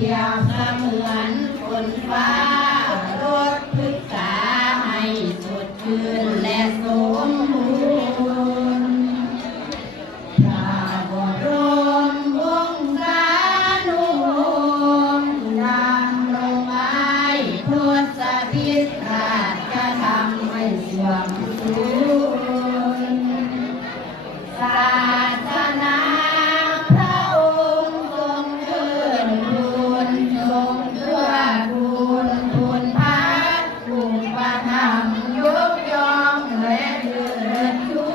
รียบเสมือนฝนฟ้ารดพฤกษาให้สดชื่นและสมบูรณ์พระบรมวงศานุวงศ์นำลงไม้ทศพิธราชทำให้เสื่อมสูญศาสนาพระองค์ทรงเทิดทูนทรงเกื้อกูลทูลพระภูมิธรรมยกย่องและเชิดชู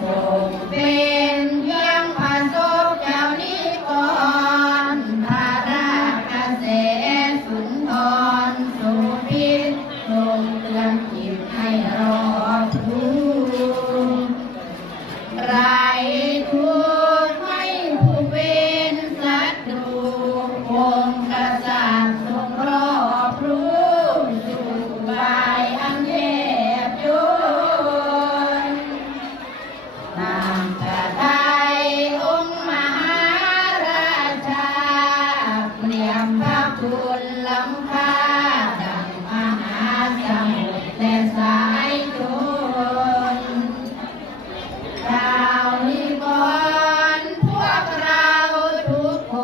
ทรงเป็นเพียงพระศพเจ้านิกรพระราชเกษตรสุนทรสุพิษทรงเตือนจิตให้รอบรู้ไรทุกข์ไม่ผู้เป็นศัตรูองค์กษัตริย์ทรงรอบรู้สู่บายอันเทพยศนามพระทัยองค์มหาราชาเปรียบพระคุณล้ำค่าดังมหาสมุทรและสายชนดาวนิพนธ์พวกเราทุกค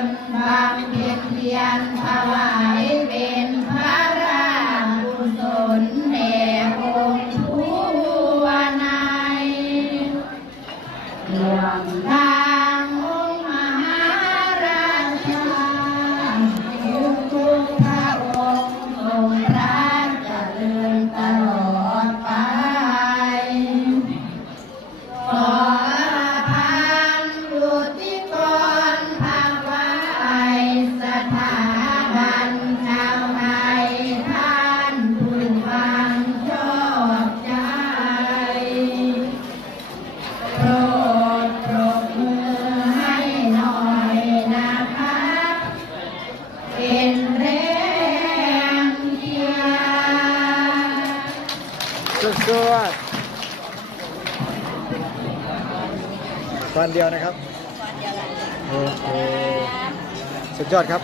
นบำเพ็ญเพียรถวายเป็นพระราชกุศลแด่องค์ผู้วนัยรวมทางองค์มหาราชาทุกพระองค์ทรงรักเจริญตลอดไปขอพันบุตรกรภาคไว้สถาบันชาวไทยท่านผู้ฟังชอบใจโปรดปรบมือให้หน่อยนะคะเป็นแรงเชียร์ สุดๆวันเดียวนะครับโอเคสุดยอดครับ